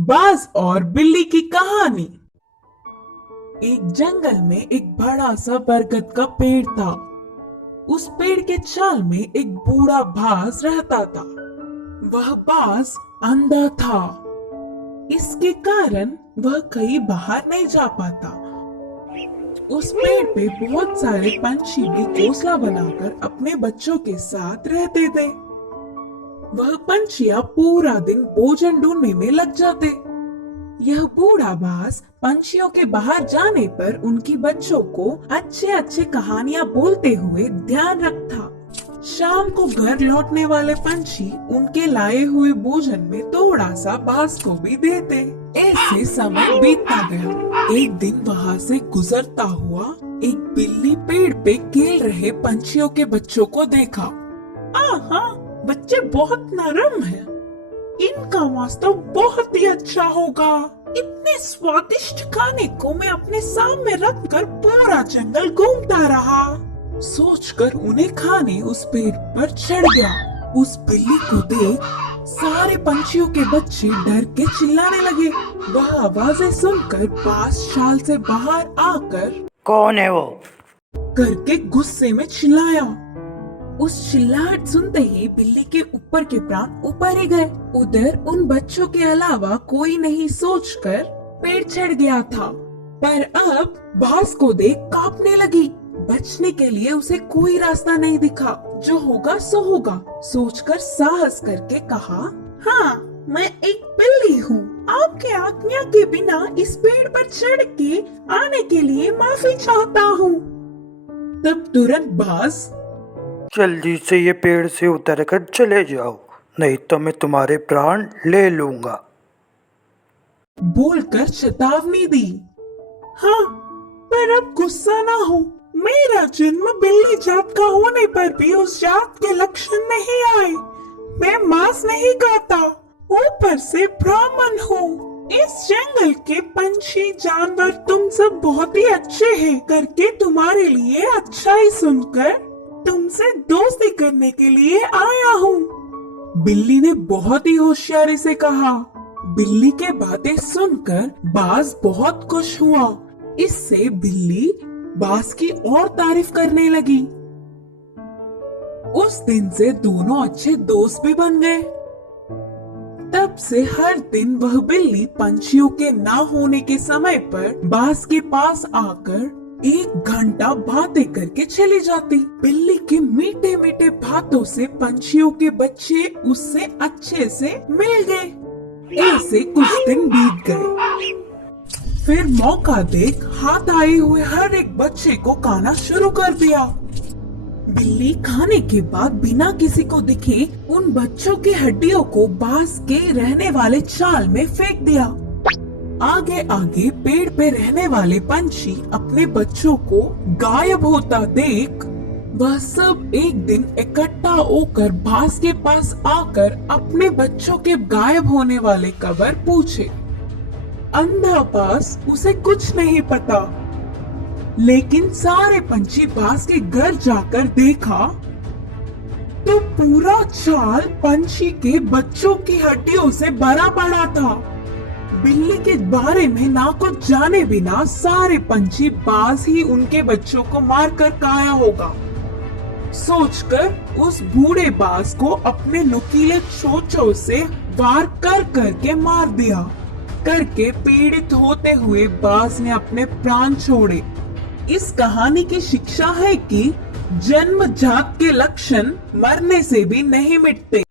बाज और बिल्ली की कहानी। एक जंगल में एक बड़ा सा बरगद का पेड़ था। उस पेड़ के छाल में एक बूढ़ा बाज रहता था। वह बाज अंधा था। इसके कारण वह कहीं बाहर नहीं जा पाता। उस पेड़ पे बहुत सारे पंछी भी घोंसला बनाकर अपने बच्चों के साथ रहते थे। वह पंछियां पूरा दिन भोजन ढूंढने में लग जाते। यह बूढ़ा बाज पंछियों के बाहर जाने पर उनकी बच्चों को अच्छे अच्छे कहानियां बोलते हुए ध्यान रखता। शाम को घर लौटने वाले पंछी उनके लाए हुए भोजन में थोड़ा सा बाज को भी देते। ऐसे समय बीतता गया। एक दिन वहाँ से गुजरता हुआ एक बिल्ली पेड़ पे खेल रहे पंछियों के बच्चों को देखा। आहा, बच्चे बहुत नरम हैं। इनका वास्तव बहुत ही अच्छा होगा। इतने स्वादिष्ट खाने को मैं अपने सामने रखकर पूरा जंगल घूमता रहा। सोचकर उन्हें खाने उस पेड़ पर चढ़ गया। उस बिल्ली को देख सारे पंछियों के बच्चे डर के चिल्लाने लगे। वह आवाजें सुनकर बाज शाल से बाहर आकर कौन है वो करके गुस्से में चिल्लाया। उस चिल्लाहट सुनते ही बिल्ली के ऊपर के प्राण ऊपर ही गए। उधर उन बच्चों के अलावा कोई नहीं सोचकर पेड़ चढ़ गया था। पर अब बाज को देख कांपने लगी। बचने के लिए उसे कोई रास्ता नहीं दिखा। जो होगा सो होगा सोचकर साहस करके कहा, हाँ, मैं एक बिल्ली हूँ। आपके आज्ञा के बिना इस पेड़ पर चढ़ के आने के लिए माफी चाहता हूँ। तब तुरंत बाज, जल्दी से ये पेड़ से उतर कर चले जाओ, नहीं तो मैं तुम्हारे प्राण ले लूंगा, बोलकर चेतावनी दी। हाँ, पर अब गुस्सा ना हो। मेरा जन्म बिल्ली जात का होने पर भी उस जात के लक्षण नहीं आए। मैं मांस नहीं खाता, ऊपर से ब्राह्मण हूँ। इस जंगल के पंछी जानवर तुम सब बहुत ही अच्छे हैं करके तुम्हारे लिए अच्छा ही सुनकर तुमसे दोस्ती करने के लिए आया हूँ। बिल्ली ने बहुत ही होशियारी से कहा। बिल्ली के बातें सुनकर बाज बहुत खुश हुआ। इससे बिल्ली बाज की और तारीफ करने लगी। उस दिन से दोनों अच्छे दोस्त भी बन गए। तब से हर दिन वह बिल्ली पंछियों के ना होने के समय पर बाज के पास आकर 1 घंटा बातें करके चली जाती। बिल्ली के मीठे मीठे बातों से पंछियों के बच्चे उससे अच्छे से मिल गए। ऐसे कुछ दिन बीत गए। फिर मौका देख हाथ आए हुए हर एक बच्चे को खाना शुरू कर दिया। बिल्ली खाने के बाद बिना किसी को दिखे उन बच्चों की हड्डियों को बाज के रहने वाले चाल में फेंक दिया। आगे आगे पेड़ पे रहने वाले पंछी अपने बच्चों को गायब होता देख वह सब एक दिन इकट्ठा होकर बाज के पास आकर अपने बच्चों के गायब होने वाले खबर पूछे। अंधा बाज उसे कुछ नहीं पता, लेकिन सारे पंछी बाज के घर जाकर देखा तो पूरा चाल पंछी के बच्चों की हड्डियों से भरा पड़ा था। बिल्ली के बारे में ना कुछ जाने बिना सारे पंछी बाज ही उनके बच्चों को मारकर खाया होगा सोचकर उस बूढ़े बाज को अपने नुकीले चोंचों से वार कर करके मार दिया। करके पीड़ित होते हुए बाज ने अपने प्राण छोड़े। इस कहानी की शिक्षा है कि जन्मजात के लक्षण मरने से भी नहीं मिटते।